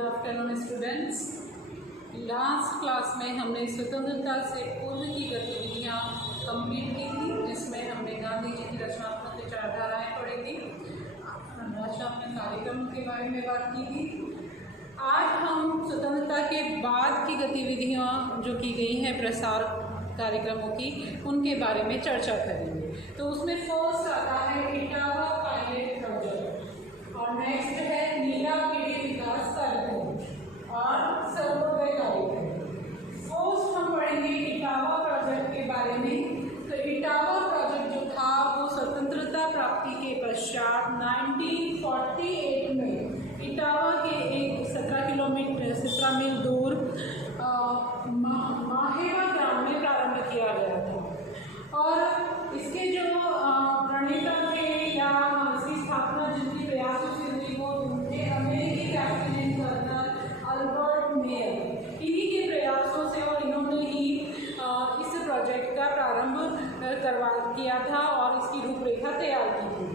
Good afternoon students. Last class में हमने स्वतंत्रता से पूर्व की गतिविधियाँ कंप्लीट की थी, जिसमें हमने गांधी जी की रचनात्मक विचारधाराएँ पढ़ी थी, रचनात्मक कार्यक्रम के बारे में बात की थी। आज हम स्वतंत्रता के बाद की गतिविधियाँ जो की गई हैं प्रसार कार्यक्रमों की, उनके बारे में चर्चा करेंगे। तो उसमें फर्स्ट आता है इटावा पायलट प्रोजेक्ट और नेक्स्ट है नीलागिरी विकास कार्यक्रम और सर्वोदय कार्यक्रम। फर्स्ट हम पढ़ेंगे इटावा प्रोजेक्ट के बारे में। तो इटावा प्रोजेक्ट जो था वो स्वतंत्रता प्राप्ति के पश्चात 1948 में इटावा के एक 17 मील दूर माहेवा ग्राम में प्रारंभ किया गया था। और इसके जो प्रणेता थे या इसकी स्थापना जिनकी प्रयासों से हुई वो थे अमेरिकी कैप्टन कर्नल अल्बर्ट मेयर। इन्हीं के प्रयासों से और इन्होंने ही इस प्रोजेक्ट का प्रारंभ किया था और इसकी रूपरेखा तैयार की थी।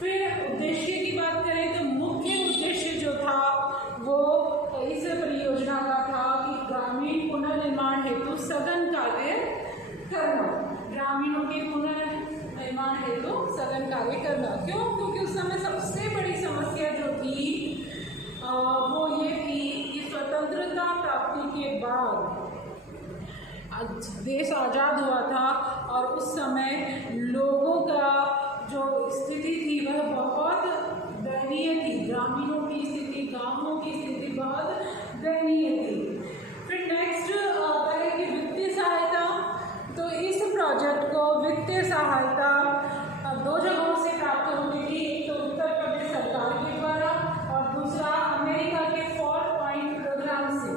फिर उद्देश्य की बात करें तो मुख्य उद्देश्य जो था वो इस परियोजना का था कि ग्रामीण पुनर्निर्माण हेतु सघन कार्य करना, ग्रामीणों के पुनर्निर्माण हेतु सघन कार्य करना। क्यों? क्योंकि उस समय सबसे बड़ी समस्या जो थी वो ये थी कि स्वतंत्रता प्राप्ति के बाद देश आज़ाद हुआ था और उस समय लोगों का जो स्थिति थी वह बहुत दयनीय थी। ग्रामीणों की स्थिति, गाँवों की स्थिति बहुत दयनीय थी। फिर नेक्स्ट आता है कि वित्तीय सहायता। तो इस प्रोजेक्ट को वित्तीय सहायता दो जगहों से प्राप्त होती थी, एक तो उत्तर प्रदेश सरकार के द्वारा और दूसरा अमेरिका के 4 पॉइंट प्रोग्राम से।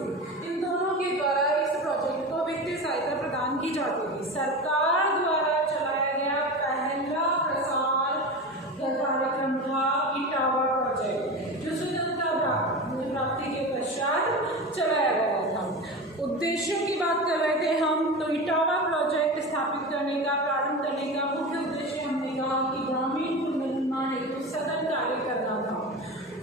इन दोनों के द्वारा इस प्रोजेक्ट को वित्तीय सहायता प्रदान की जाती थी। सरकार द्वारा चलाया गया पहला प्रसार कार्यक्रम था इटावा प्रोजेक्ट, जो स्वतंत्रता प्राप्ति के पश्चात चलाया गया था। उद्देश्यों की बात कर रहे थे हम, तो इटावा प्रोजेक्ट स्थापित करने का, प्रारंभ करने का मुख्य उद्देश्य हमने कहा कि ग्रामीण पुनर्निर्माण हेतु सघन कार्य करना था।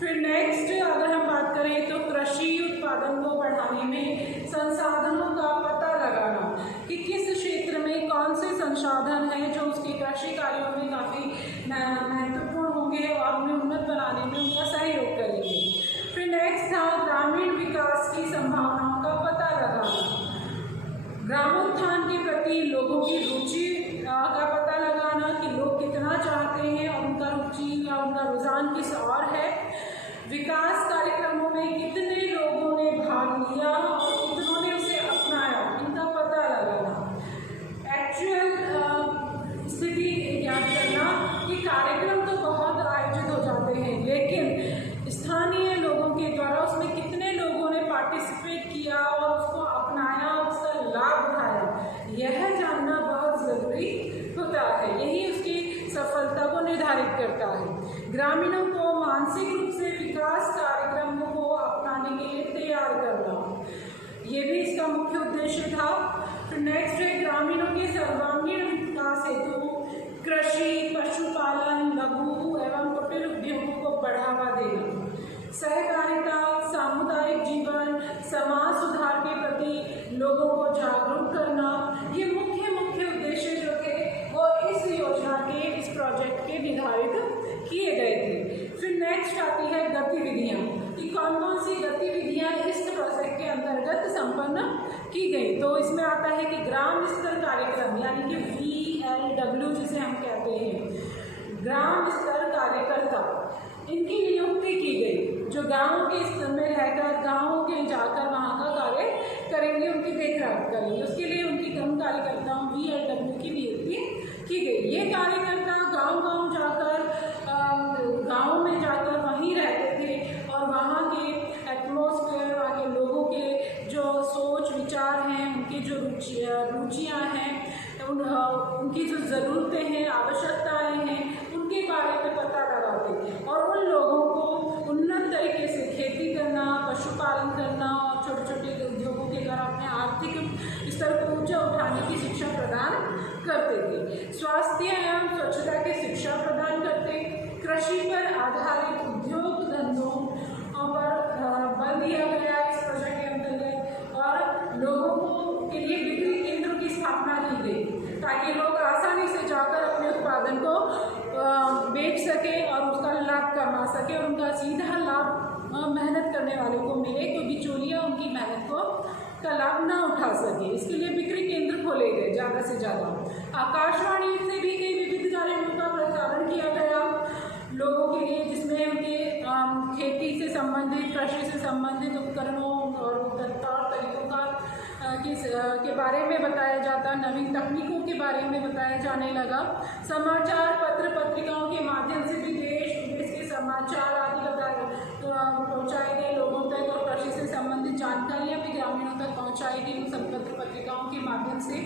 फिर नेक्स्ट अगर हम बात करें तो कृषि उत्पादन को बढ़ाने में संसाधनों का पता लगाना कि किस क्षेत्र में कौन से संसाधन हैं जो उसके कृषि कार्यों में काफ़ी महत्वपूर्ण होंगे और उन्हें उन्नत बनाने में उनका सहयोग करेंगे। फिर नेक्स्ट था ग्रामीण विकास की संभावनाओं का पता लगाना, ग्रामोत्थान के प्रति लोगों की रुचि का पता लगाना कि लोग कितना चाहते हैं और उनका रुचि या उनका रुझान किस और है। विकास कार्यक्रमों में कितने लोगों ने भाग लिया और कितनों ने उसे अपनाया, इनका पता लगाना। एक्चुअल स्थिति याद करना कि कार्यक्रम तो बहुत आयोजित हो जाते हैं, लेकिन स्थानीय लोगों के द्वारा उसमें कितने लोगों ने पार्टिसिपेट किया और उसको अपनाया और उसका लाभ उठाया, यह जानना बहुत ज़रूरी होता है। यही उसकी सफलता को निर्धारित करता है। ग्रामीणों को मानसिक रूप से विकास कार्यक्रमों को अपनाने के लिए तैयार करना, ये भी इसका मुख्य उद्देश्य था। फिर नेक्स्ट है ग्रामीणों के सर्वांगीण विकास हेतु कृषि, पशुपालन, लघु एवं कुटीर उद्योगों को बढ़ावा देना, सहकारिता, सामुदायिक जीवन, समाज सुधार के प्रति लोगों को जागरूक करना, ये मुख्य उद्देश्य जो थे वो इस योजना के, इस प्रोजेक्ट के निर्धारित किए गए थे। फिर नेक्स्ट आती है गतिविधियाँ कि कौन कौन सी गतिविधियाँ इस प्रोजेक्ट के अंतर्गत संपन्न की गई। तो इसमें आता है कि ग्राम स्तर कार्यक्रम यानी कि VLW जिसे हम कहते हैं, ग्राम स्तर कार्यकर्ता, इनकी नियुक्ति की गई जो गाँव के स्तर में रहकर गाँव के जाकर वहाँ का कार्य करेंगे, उनकी देखरेख करेंगे। उसके लिए उनकी कम कार्यकर्ताओं VLW की नियुक्ति की गई। ये कार्यकर्ता गांव-गांव जाकर गाँव में जाकर वहीं रहते थे और वहाँ के एटमॉस्फेयर, वहाँ के लोगों के जो सोच विचार हैं, उनकी जो रुचियाँ हैं, उनकी जो ज़रूरतें हैं, आवश्यकताएं हैं, उनके बारे में पता लगाते थे और उन लोगों को उन्नत तरीके से खेती करना, पशुपालन करना और छोटे छोटे उद्योगों के द्वारा अपने आर्थिक स्तर को ऊंचा उठाने की शिक्षा प्रदान करते थे। स्वास्थ्य एवं स्वच्छता की शिक्षा प्रदान करते, कृषि पर आधारित उद्योग धंधों पर बल दिया गया लाभ कमा सके और उनका सीधा लाभ मेहनत करने वालों को मिले, कोई बिचौलिया उनकी मेहनत को का लाभ ना उठा सके। इसके लिए बिक्री केंद्र खोले गए ज़्यादा से ज़्यादा। आकाशवाणी से भी कई विविध कार्यक्रमों का प्रसारण किया गया लोगों के लिए, जिसमें उनके खेती से संबंधित, कृषि से संबंधित उपकरणों और तौर तरीकों का के बारे में बताया जाता, नवीन तकनीकों के बारे में बताया जाने लगा। समाचार पत्र पत्रिकाओं के माध्यम से भी देश विदेश के समाचार आदि पहुँचाए गए लोगों तक, और कृषि से संबंधित जानकारियाँ भी ग्रामीणों तक पहुँचाई गई उन सब पत्र पत्रिकाओं के माध्यम से।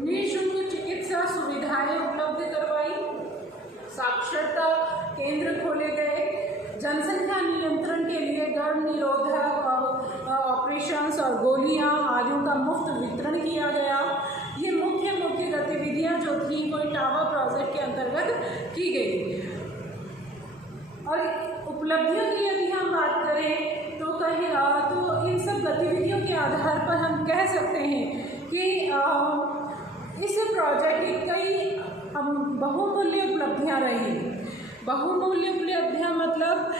निःशुल्क चिकित्सा सुविधाएँ उपलब्ध करवाई, साक्षरता केंद्र खोले गए, जनसंख्या नियंत्रण के लिए गर्भ निरोधक ऑपरेशंस और गोलियां आदियों का मुफ्त वितरण किया गया। ये मुख्य गतिविधियां जो थी वो इटावा प्रोजेक्ट के अंतर्गत की गई। और उपलब्धियों की यदि हम बात करें तो तो इन सब गतिविधियों के आधार पर हम कह सकते हैं कि इस प्रोजेक्ट की कई बहुमूल्य उपलब्धियां रही। बहुमूल्य उपलब्धियां मतलब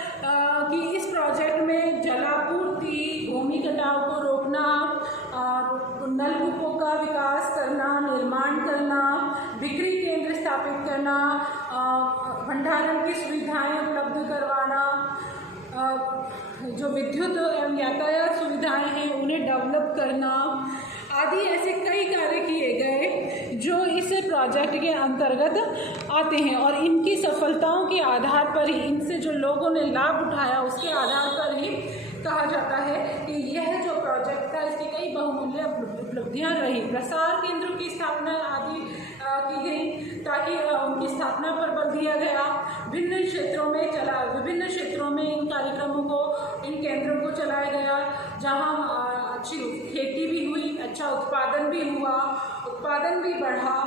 कि इस प्रोजेक्ट में जलापूर्ति, भूमि कटाव को रोकना, नलकूपों का विकास करना, निर्माण करना, बिक्री केंद्र स्थापित करना, भंडारण की सुविधाएं उपलब्ध करवाना, जो विद्युत एवं यातायात सुविधाएं हैं उन्हें डेवलप करना आदि ऐसे कई कार्य किए गए जो इस प्रोजेक्ट के अंतर्गत आते हैं। और इनकी सफलताओं के आधार पर ही, इनसे जो लोगों ने लाभ उठाया उसके आधार पर ही कहा जाता है कि यह जो प्रोजेक्ट था इसकी कई बहुमूल्य उपलब्धियां रही। प्रसार केंद्रों की स्थापना आदि की गई ताकि उनकी स्थापना पर बल दिया गया। विभिन्न क्षेत्रों में इन कार्यक्रमों को, इन केंद्रों को चलाया गया, जहां अच्छी खेती भी हुई, अच्छा उत्पादन भी हुआ, उत्पादन भी बढ़ा,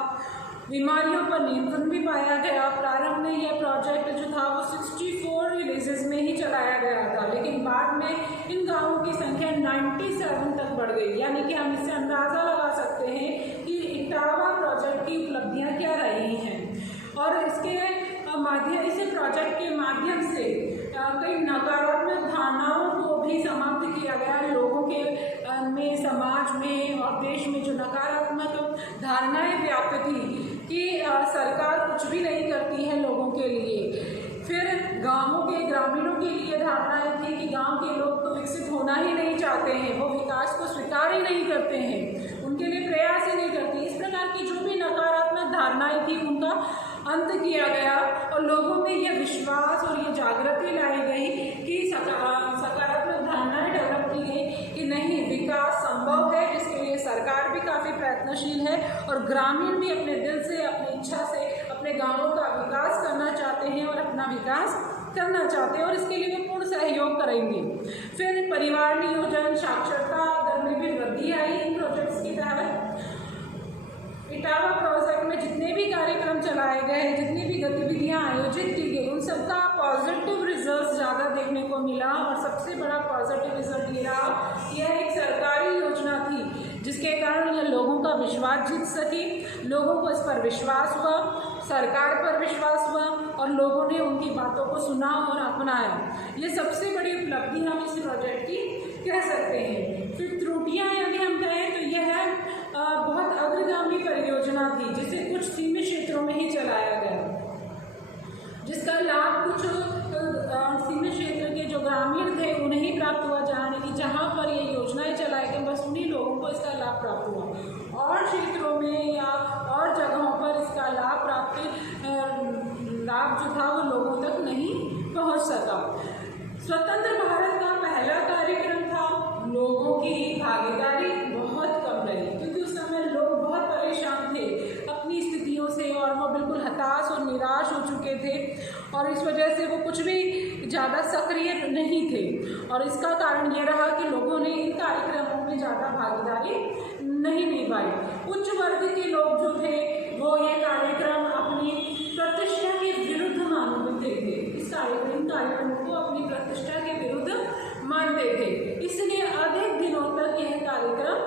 बीमारियों पर नियंत्रण भी पाया गया। प्रारंभ में यह प्रोजेक्ट जो था वो 64 विलेजेस में ही चलाया गया था, लेकिन बाद में इन गांवों की संख्या 97 तक बढ़ गई। यानी कि हम इससे अंदाज़ा लगा सकते हैं कि इटावा प्रोजेक्ट की उपलब्धियां क्या रही हैं। और इस प्रोजेक्ट के माध्यम से कई नकारात्मक धारणाओं को भी समाप्त किया गया। लोगों के में, समाज में और देश में जो नकारात्मक धारणाएं व्याप्त थी कि सरकार कुछ भी नहीं करती है लोगों के लिए। फिर ग्रामीणों के लिए धारणाएं थी कि गांव के लोग तो विकसित होना ही नहीं चाहते हैं, वो विकास को स्वीकार ही नहीं करते हैं, उनके लिए प्रयास ही नहीं करते। इस प्रकार की जो भी नकारात्मक धारणाएं थी उनका अंत किया गया और लोगों में यह विश्वास और ये जागृति लाई गई कि सकारात्मक धारणाएं डेवलप की गई कि नहीं, विकास संभव है, जिसके लिए सरकार भी काफ़ी प्रयत्नशील है और ग्रामीण भी अपने दिल से, अपनी इच्छा से अपने गांवों का विकास करना चाहते हैं और अपना विकास करना चाहते हैं और इसके लिए वे पूर्ण सहयोग करेंगे। फिर परिवार नियोजन, साक्षरता दर में भी वृद्धि आई इन प्रोजेक्ट्स की तहत। इटावा प्रोजेक्ट में जितने भी कार्यक्रम चलाए गए, जितनी भी गतिविधियां आयोजित की गई, उन सबका पॉजिटिव रिजल्ट ज़्यादा देखने को मिला। और सबसे बड़ा पॉजिटिव रिजल्ट ये रहा, यह एक सरकारी योजना थी जिसके कारण यह लोगों का विश्वास जीत सकी। लोगों को इस पर विश्वास हुआ, सरकार पर विश्वास हुआ और लोगों ने उनकी बातों को सुना और अपनाया। ये सबसे बड़ी उपलब्धि हम इस प्रोजेक्ट की कह सकते हैं। फिर त्रुटियाँ यदि हम कहें तो यह बहुत अग्रगामी परियोजना थी जिसे कुछ सीमित क्षेत्रों में ही चलाया गया, जिसका लाभ कुछ सीमित क्षेत्र के जो ग्रामीण थे उन्हें ही प्राप्त हुआ, जहाँ पर ये योजनाएं चलाई गई बस उन्हीं लोगों को इसका लाभ प्राप्त हुआ। और क्षेत्रों में या और जगहों पर इसका लाभ जो था वो लोगों तक नहीं पहुँच सका। स्वतंत्र भारत का पहला कार्यक्रम था, लोगों की भागीदारी बहुत कम रही क्योंकि उस समय लोग बहुत परेशान थे अपनी स्थितियों से और वो बिल्कुल हताश और निराश हो चुके थे और इस वजह से वो कुछ भी ज़्यादा सक्रिय नहीं थे। और इसका कारण ये रहा कि लोगों ने इन कार्यक्रमों में ज़्यादा भागीदारी नहीं निभाई। उच्च वर्ग के लोग जो थे वो ये कार्यक्रम अपनी प्रतिष्ठा के विरुद्ध मानते थे। इन कार्यक्रमों को अपनी प्रतिष्ठा के विरुद्ध मानते थे, इसलिए अधिक दिनों तक यह कार्यक्रम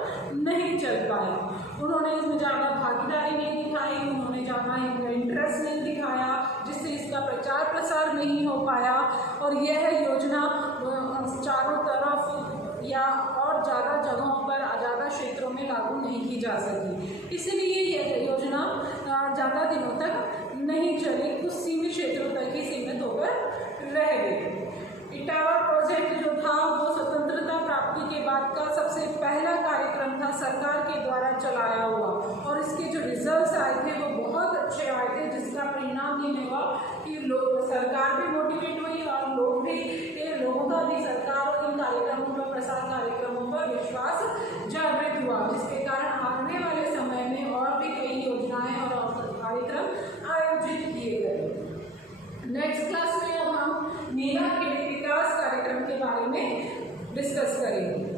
नहीं चल पाया। उन्होंने इसमें ज़्यादा भागीदारी नहीं दिखाई, उन्होंने ज़्यादा इंटरेस्ट नहीं दिखाया, जिससे इसका प्रचार प्रसार नहीं हो पाया। पाया और यह योजना चारों तरफ या और ज़्यादा जगहों पर ज़्यादा क्षेत्रों में लागू नहीं की जा सकी। इसलिए यह योजना ज़्यादा दिनों तक नहीं चली, कुछ सीमित क्षेत्रों तक ही सीमित होकर रह गई। इटावा प्रोजेक्ट जो था वो स्वतंत्रता प्राप्ति के बाद का सबसे पहला कार्यक्रम था सरकार के द्वारा चलाया हुआ, और इसके जो रिजल्ट्स आए थे वो बहुत अच्छे आए थे, जिसका परिणाम ये हुआ कि सरकार भी मोटिवेट हुई और लोगों का भी सरकार और इन कार्यक्रमों पर, प्रसार कार्यक्रमों पर विश्वास जागृत हुआ, जिसके कारण आने वाले समय में और भी कई योजनाएं और कार्यक्रम आयोजित किए गए। नेक्स्ट क्लास में अब हम नीला खेल विकास कार्यक्रम के बारे में डिस्कस करेंगे।